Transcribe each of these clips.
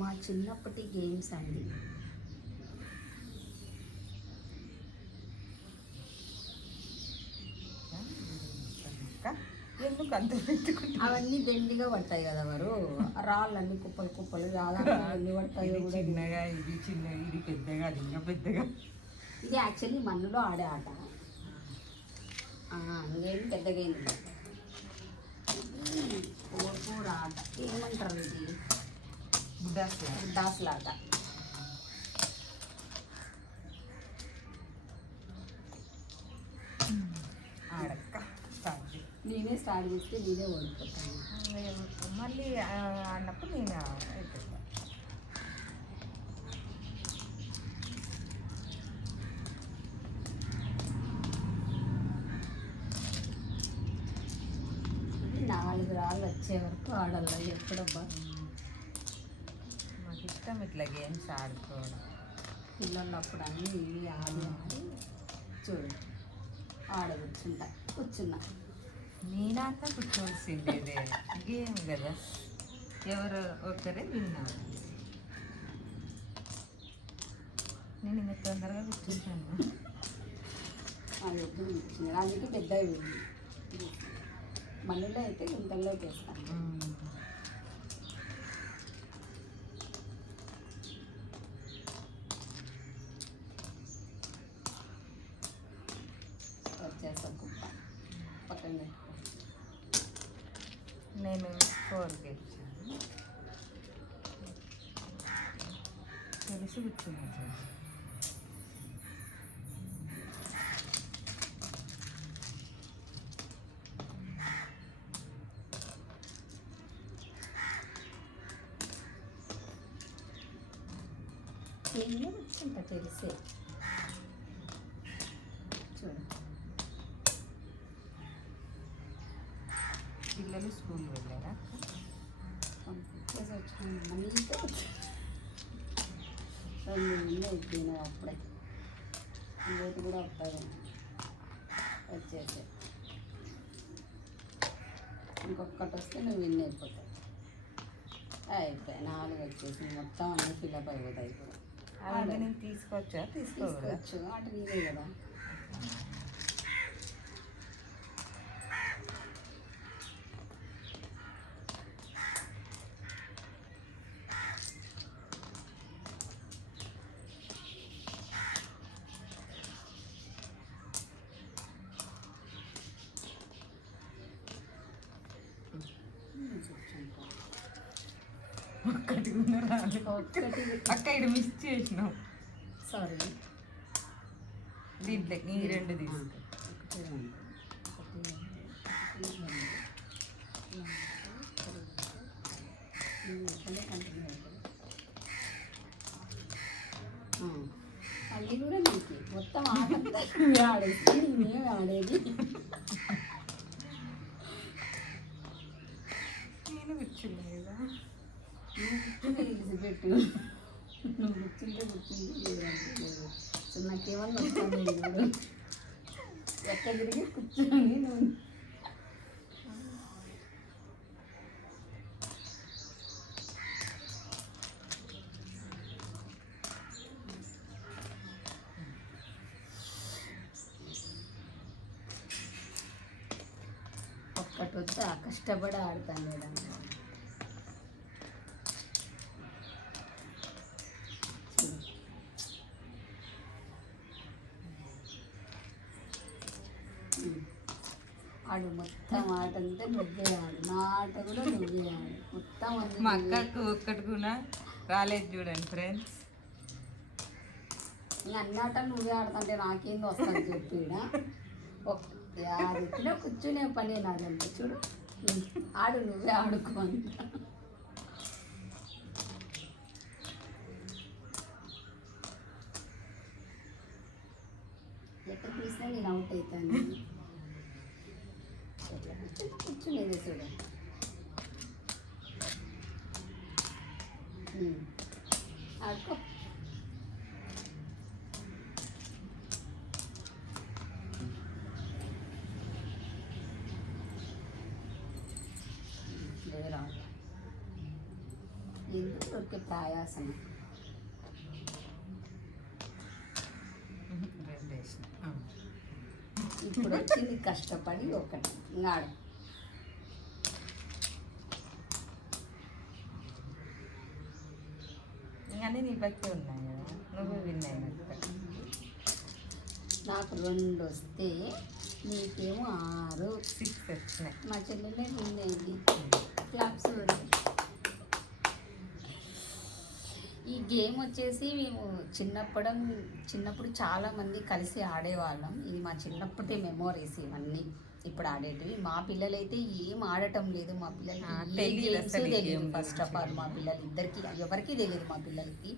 మా చిన్నప్పటి గేమ్స్ అండి. ఎందుకు అంత పెట్టుకుంటా అవన్నీ దండిగా పడతాయి కదా వారు, రాళ్ళన్నీ కుప్పలు కుప్పలు ఎన్ని పడతాయో కూడా. చిన్నగా ఇది చిన్నగా ఇది పెద్దగా అది ఇంకా పెద్దగా. ఇది యాక్చువల్లీ మన్నులో ఆడే ఆట. ఇంకేం పెద్దగా అయింది. ఫోర్ ఆట ఏమంటారు ఇది? బుడ్డాసులాట. ఆడక్క నేనే స్టార్ట్ చేస్తే నేనే ఓడిపోతాను. మళ్ళీ ఆడినప్పుడు నేను అయిపోతాను. నాలుగు రాళ్ళు వచ్చే వరకు ఆడాలి ఎప్పుడబ్బా. నాకు ఇష్టం ఇట్లా గేమ్స్ ఆడుకోవడం. పిల్లన్నప్పుడు అన్నీ ఇవి ఆడి చూడు ఆడ కూర్చున్నా. నేనంతా కూర్చోవలసిందేదే, గేమ్ కదా, ఎవరు ఒకరే విన్నారు. నేను ఇంకా తొందరగా కూర్చుంటాను. అది ఎప్పుడు కూర్చున్నారు, అందుకే పెద్దవి మళ్ళీలో అయితే గుంటల్లో చేస్తాను. వచ్చేస్తాను కుప్ప పక్కన పెట్టుకో. నేను 4 గెలిచాను. తెలిసి కూర్చున్నాను. ఏమో వచ్చింట తెలిసే. చూడు పిల్లలు స్కూల్ వెళ్ళారా? పంపించేసి వచ్చాను. అంతా 2 నెలలు అయిపోయినాయి అప్పుడే. ఇంకోటి కూడా వస్తాయి వచ్చేసి. ఇంకొకటి వస్తే నువ్వు విన్ అయిపోతావు. అయిపోయి 4 వచ్చేసి మొత్తం అన్నీ ఫిల్అప్ అయిపోతాయి. ఇప్పుడు అలాగే నేను తీసుకోవచ్చు ఆట నీదే కదా. ఒక్కటి కూడా రాలేదు. అక్క ఇక్కడ మిస్ చేసినావు. సారీ. దీంట్లో ఈ 2 తీసుకో. మళ్ళీ కూడా నీకు మొత్తం ఆడంతా ఆడేసి నేనే ఆడేది. నేను కూర్చుందా పెట్టు. నువ్వు కూర్చుంటే లేదు. సో నాకేమన్నా వస్తాను చూడు. ఎక్కడ తిరిగి కూర్చొని నువ్వు ఒక్కటి వస్తే కష్టపడి ఆడతాను లేదంటే. ఆడు మొత్తం ఆట అంతా నువ్వే ఆడు. నా ఆట కూడా నువ్వే ఆడు మొత్తం. మా అక్కకు ఒక్కటి కూడా రాలేదు చూడండి ఫ్రెండ్స్. ఇంకా అన్ని ఆటలు నువ్వే ఆడుతుంటే నాకేంది వస్తుంది చెప్పి అది కూర్చునే పని నాదంటే. చూడు ఆడు నువ్వే ఆడుకో అంట. ఎక్కడ తీసినా నేను అవుట్ అవుతాను. కూర్చునేది చూడు. ఆడుకో. ఎందుకు ఊరికే ప్రయాసం. రెండు వేసిన. ఇప్పుడు వచ్చింది కష్టపడి ఒకటి నాడు. అన్నీ నీ పక్కే ఉన్నాయి కదా, నువ్వు విన్ అయినట్టు. నాకు 2 వస్తే నీకేమో 6. 6 వచ్చినాయి. మా చెల్లెలే విన్ అయింది. క్లాప్స్. ఈ గేమ్ వచ్చేసి మేము చిన్నప్పుడు చాలామంది కలిసి ఆడేవాళ్ళం. ఇది మా చిన్నప్పటి మెమోరీస్ ఇవన్నీ. ఇప్పుడు ఆడేటివి మా పిల్లలైతే ఏం ఆడటం లేదు. మా పిల్లలకి తెలియదు. ఫస్ట్ ఆఫ్ ఆల్ మా పిల్లలు ఇద్దరికి ఎవరికీ తెలియదు. మా పిల్లలకి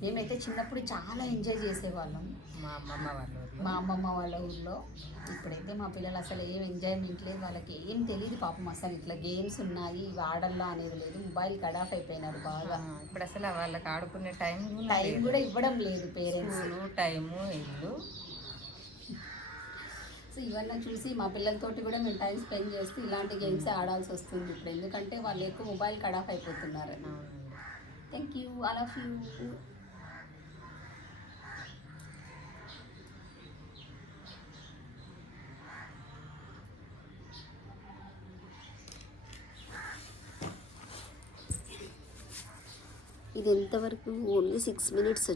మేమైతే చిన్నప్పుడు చాలా ఎంజాయ్ చేసేవాళ్ళం మా అమ్మమ్మ వాళ్ళ ఊళ్ళో. ఇప్పుడైతే మా పిల్లలు అసలు ఏం ఎంజాయ్మెంట్ లేదు. వాళ్ళకి ఏం తెలియదు పాపం. అసలు ఇట్లా గేమ్స్ ఉన్నాయి ఇవి ఆడల్లా అనేది లేదు. మొబైల్ కడాఫ్ అయిపోయినారు బాగా. ఇప్పుడు అసలు వాళ్ళకి ఆడుకునే టైం కూడా ఇవ్వడం లేదు పేరెంట్స్. టైము ఇల్లు. సో ఇవన్నీ చూసి మా పిల్లలతోటి కూడా మేము టైం స్పెండ్ చేస్తూ ఇలాంటి గేమ్స్ ఆడాల్సి వస్తుంది ఇప్పుడు. ఎందుకంటే వాళ్ళు ఎక్కువ మొబైల్ కడాఫ్ అయిపోతున్నారు. Thank you, all of you. ఇది ఎంతవరకు ఓన్లీ 6 minutes.